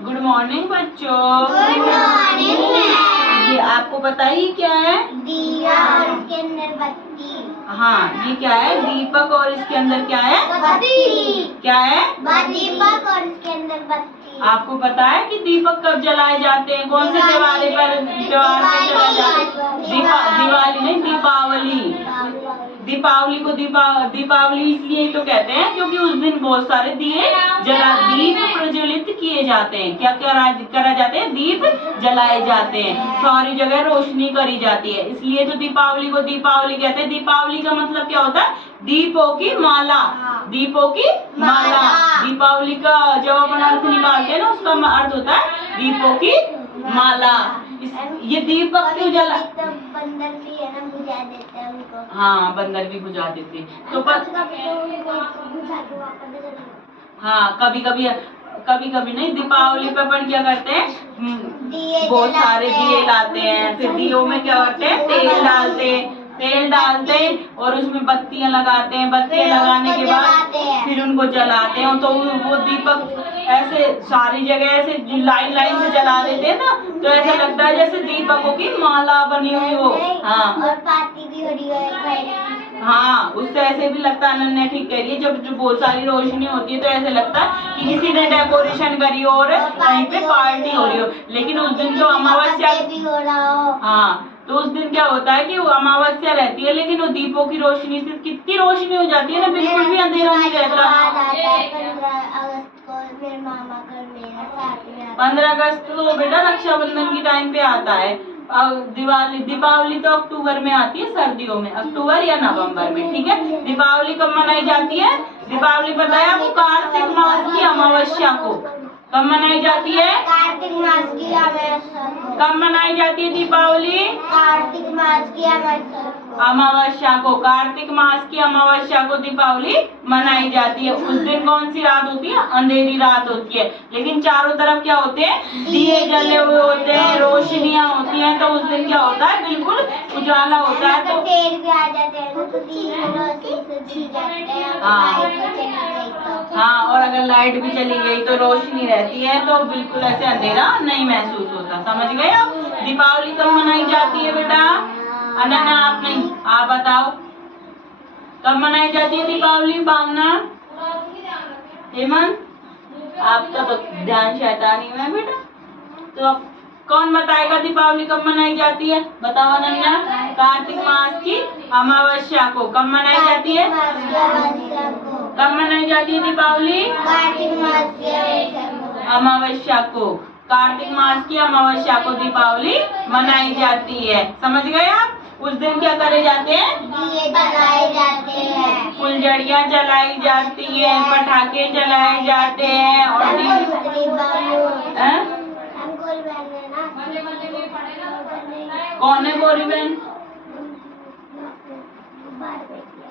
Good morning बच्चों। Good morning. ये आपको पता ही क्या है? दिया और इसके अंदर बत्ती। हाँ, ये क्या है? दीपक और इसके अंदर क्या है? बत्ती। क्या है? दीपक और इसके अंदर बत्ती। आपको पता है कि दीपक कब जलाए जाते हैं? कौन से त्योहार पर जलाए जाते हैं? दिवाली नहीं, दीपावली। दीपावली को दीपावली इसलिए तो कहते हैं क्योंकि उस दिन बहुत सारे दीप प्रज्वलित किए जाते हैं। क्या करा जाते हैं? दीप जलाए जाते हैं, सारी जगह रोशनी करी जाती है, इसलिए तो दीपावली को दीपावली कहते हैं। दीपावली का मतलब क्या होता है? दीपों की माला। दीपों की माला। दीपावली का जब अपन अर्थ निकालते हैं ना, उसका अर्थ होता है दीपों की माला। ये दीपक क्यों जला? बंदर भी है ना, बुझा देते हैं उनको। हाँ, बंदर भी बुझा देते हैं। तो हाँ, कभी कभी नहीं, दीपावली पे अपन क्या करते हैं? बहुत सारे दिए लाते हैं, फिर दियों में क्या करते हैं? तेल डालते हैं और उसमें बत्तियां लगाते हैं। बत्तियां लगाने के बाद फिर उनको जलाते हैं। तो वो दीपक ऐसे सारी जगह ऐसे लाइन लाइन से जला देते हैं ना, तो ऐसा लगता है जैसे दीपकों की माला बनी हुई हो। हाँ, और पार्टी भी हो रही है। हाँ, उससे ऐसे भी लगता है। अनन्या ठीक कह रही है, जब जो बहुत सारी रोशनी होती है तो ऐसे लगता है कि किसी ने डेकोरेशन करी हो और कहीं पे पार्टी हो रही हो। लेकिन उस दिन तो अमावस्या भी हो रहा हो। हाँ, तो उस दिन क्या होता है कि वो अमावस्या रहती है, लेकिन वो दीपों की रोशनी से कितनी रोशनी हो जाती है ना, बिल्कुल भी अंधेरा नहीं रहता। 15 अगस्त तो बेटा रक्षाबंधन की टाइम पे आता है। दीपावली तो अक्टूबर में आती है, सर्दियों में, अक्टूबर या नवंबर में। ठीक है, दीपावली कब मनाई जाती है? दीपावली बताया आपको, कार्तिक मास की अमावस्या को। कब मनाई जाती है? कार्तिक मास की अमावस्या। कब मनाई जाती है दीपावली? कार्तिक मास की अमावस्या को। कार्तिक मास की अमावस्या को दीपावली मनाई जाती है। उस दिन कौन सी रात होती है? अंधेरी रात होती है, लेकिन चारों तरफ क्या होते हैं? दिए जले हुए होते हैं, रोशनियां होती हैं। तो उस दिन क्या होता है? बिल्कुल उजाला होता है। तो शेर भी आ जाते हैं, हाँ, और अगर लाइट भी चली गई तो रोशनी रहती है, तो बिल्कुल ऐसे अंधेरा नहीं महसूस होता। समझ गए आप? दीपावली कब मनाई जाती है बेटा? अनन्या आप नहीं, आप बताओ कब मनाई जाती है दीपावली? भावना, हेमंत, आपका तो ध्यान शैतानी में है बेटा। तो कौन बताएगा दीपावली कब मनाई जाती है? बताओ अनन्या। कार्तिक मास की अमावस्या को। कब मनाई जाती है? कब मनाई जाती है दीपावली? कार्तिक मास की अमावस्या को। कार्तिक मास की अमावस्या को दीपावली मनाई जाती है। समझ गए आप? उस दिन क्या करे जाते हैं? दिए जलाए जाते हैं, फुलझड़ियाँ जलाई जाती है, पटाखे जलाए जाते हैं और कौन है गौरी बहन?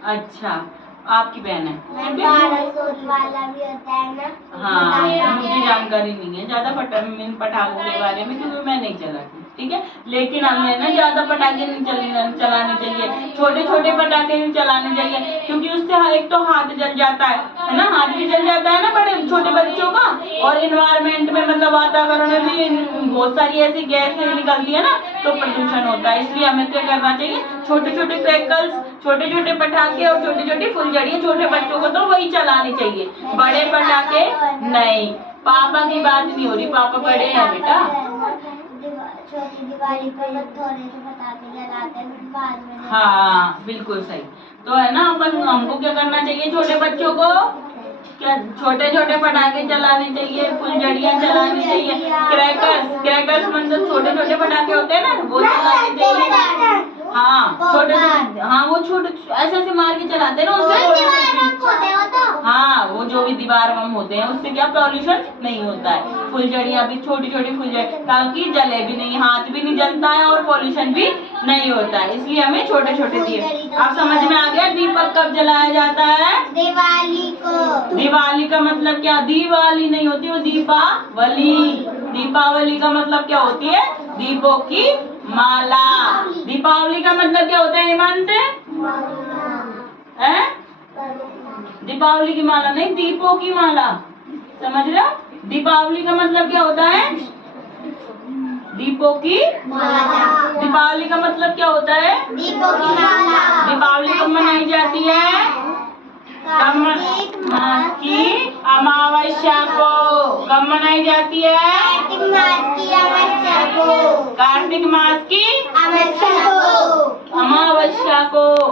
अच्छा, आपकी बहन है। वाला भी होता है ना। हाँ, मुझे जानकारी नहीं है ज्यादा पटाखों के बारे में, क्योंकि मैं नहीं चलाती। ठीक है, लेकिन हमें ना ज्यादा पटाखे नहीं चलाने चाहिए। छोटे छोटे पटाखे नहीं चलाने चाहिए, क्योंकि उससे एक तो हाथ जल जाता है ना, हाथ भी जल जाता है ना बड़े छोटे बच्चों का। और इन्वायरमेंट में मतलब वातावरण में भी बहुत सारी ऐसी गैसें निकलती है ना, तो प्रदूषण होता है। इसलिए हमें क्या करना चाहिए? छोटे छोटे क्रैकर्स, छोटे छोटे पटाखे और छोटी छोटी फुलझड़ियाँ छोटे बच्चों को तो वही चलानी चाहिए, बड़े पटाखे नहीं। पापा की बात नहीं हो रही, पापा बड़े हैं बेटा। छोटी दिवाली पर थोड़े से पटाखे जलाते हैं, बाद में। हाँ, बिल्कुल सही। तो है ना, अपन हमको क्या करना चाहिए? छोटे बच्चों को क्या छोटे छोटे पटाखे चलाने चाहिए, फुलझड़ियाँ चलानी चाहिए। क्रैकर्स मतलब छोटे छोटे पटाखे होते हैं ना, वो चलाने चाहिए। हाँ, हाँ, वो छोटे ऐसे ऐसे मार के चलाते हैं ना, उनसे हाँ, वो जो भी दीवार बम होते हैं उससे क्या पॉल्यूशन नहीं होता है। फुलझड़ियाँ भी छोटी छोटी फुलझड़ी, ताकि जले भी नहीं, हाथ भी नहीं जलता है और पॉल्यूशन भी नहीं होता है। इसलिए हमें छोटे छोटे दिए। आप समझ में आ गया दीपक कब जलाया जाता है? दिवाली को। दिवाली का मतलब क्या? दिवाली नहीं होती, वो दीपावली। दीपावली का मतलब क्या होती है? दीपों की माला। दीपावली का मतलब क्या होता है हेमंत? दीपावली की माला नहीं, दीपों की माला। समझ रहे हो? दीपावली का मतलब क्या होता है? दीपों की माला। दीपावली का मतलब क्या होता है? दीपों की माला। दीपावली कब मनाई जाती है? कार्तिक मास की अमावस्या को। कब मनाई जाती है? कार्तिक मास की अमावस्या को। कार्तिक मास की अमावस्या को। अमावस्या को।